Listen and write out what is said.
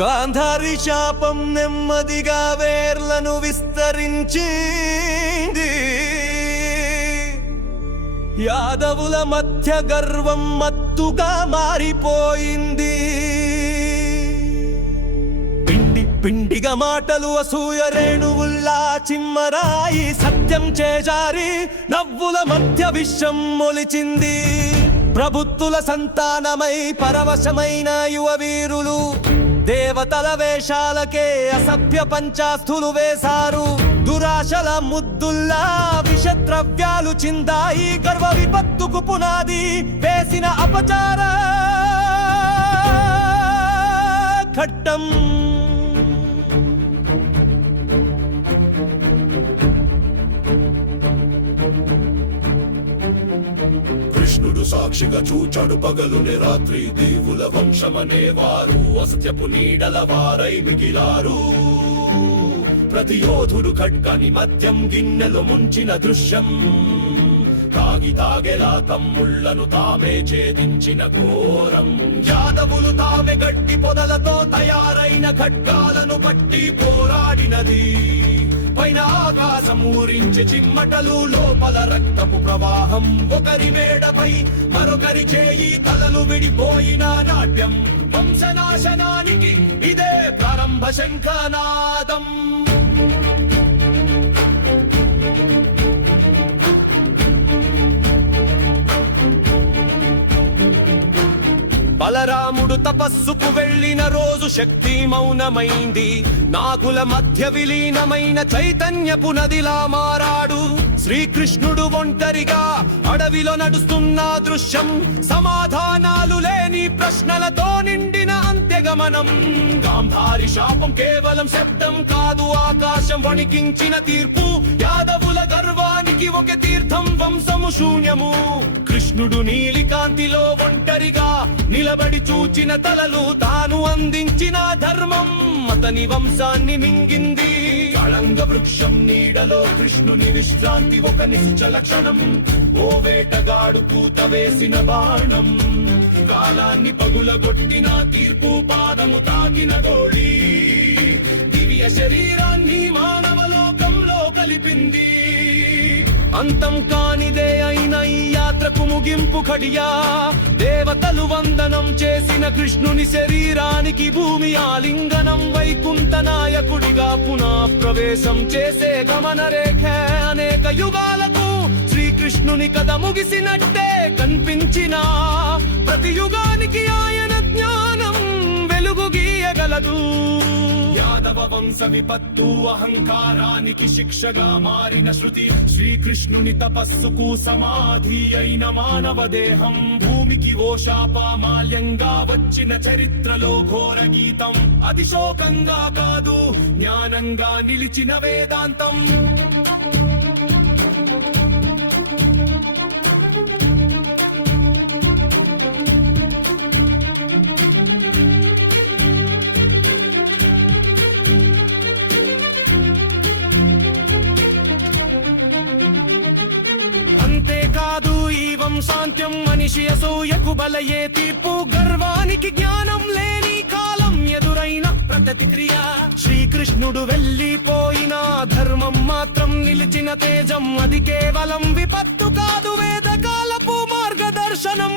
గాంధారి శాపం నెమ్మదిగా వేర్లను విస్తరించింది. యాదవుల మధ్య గర్వం మత్తుగా మారిపోయింది. పిండిగా మాటలు అసూయ రేణువుల్లా చిమ్మరాయి సత్యం చేజారి నవ్వుల మధ్య విషం మొలిచింది. ప్రభుత్తుల సంతానమై పరవశమైన యువ వీరులు దేవతల వేషాలకే అసభ్య పంచాస్తులు వేశారు. దురాశల ముద్దుల్లా విషద్రవ్యాలు చిందాయి. గర్వ విపత్తుకు పునాది వేసిన అపచార ఘట్టం. కృష్ణుడు సాక్షిగా చూచాడు పగలునే రాత్రి. దేవుల వంశమనేవారు అసత్యపు నీడల వారై మిగిలారు. ప్రతి యోధుడు ఖడ్గాని మద్యం గిన్నెలు ముంచిన దృశ్యం. తాగెలా తమ్ముళ్లను తామే ఛేదించిన ఘోరం. యాదవులు తామే గట్టి పొదలతో తయారైన ఖడ్గాలను పట్టి పోరాడినది. పైన ఆకాశం ఊరించి చిమ్మటలు, లోపల రక్తపు ప్రవాహం. ఒకరి మేడపై మరొకరి చేయి తలలు విడిపోయిన నాట్యం. వంశనాశనానికి ఇదే ప్రారంభ శంఖనాదం. బలరాముడు తపస్సుకు వెళ్ళిన రోజు శక్తి మౌనమైంది. నాగుల మధ్య విలీనమైన చైతన్యపు నదిలా మారాడు. శ్రీకృష్ణుడు ఒంటరిగా అడవిలో నడుస్తున్న దృశ్యం. సమాధానాలు లేని ప్రశ్నలతో నిండిన అంత్యగమనం. గాంధారి శాపం కేవలం శబ్దం కాదు, ఆకాశం వణికించిన తీర్పు. యాదవుల గర్వానికి ఒక తీర్థం, వంశము శూన్యము. కృష్ణుడు నీలికాంతిలో ఒంటరిగా నిలబడి చూచిన తలలు తాను అందించిన ధర్మం అతని వంశాన్ని మింగింది. కళంగ వృక్షం నీడలో కృష్ణుని విశ్రాంతి ఒక నిశ్చల క్షణం. ఓ వేటగాడు పూత వేసిన బాణం. కాలాన్ని పగులగొట్టిన తీర్పు, పాదము తాకిన గోళీ. దివ్య శరీరాన్ని మానవ లోకంలో కలిపింది. అంతం కానిదే అయిన ఈ యాత్రకు ముగింపు ఘడియా. దేవతలు వందనం చేసిన కృష్ణుని శరీరానికి భూమి ఆలింగనం. వైకుంఠ నాయకుడిగా పునః ప్రవేశం చేసే గమన రేఖ. అనేక యుగాలకు శ్రీకృష్ణుని కథ ముగిసినట్టే కనిపించిన ప్రతి యుగానికి ఆయన జ్ఞానం వెలుగు గీయగలదు. యాదవ వంశ విపత్తు అహంకారానికి శిక్షగా మారిన శృతి. శ్రీకృష్ణుని తపస్సుకు సమాధి అయిన మానవ దేహం. భూమికి ఓ శాపమాల్యంగా వచ్చిన చరిత్రలో ఘోర గీతం. అది శోకంగా కాదు, జ్ఞానంగా నిలిచిన వేదాంతం. అంతేకాదు ఈ వంశాంత్యం మనిషి అసూయకు బలయే తీర్పు. గర్వానికి జ్ఞానం లేని కాలం ఎదురైన ప్రతిక్రియ. శ్రీకృష్ణుడు వెళ్ళిపోయిన ధర్మం మాత్రం నిలిచిన తేజం. అది కేవలం విపత్తు కాదు, వేదకాలపు మార్గదర్శనం.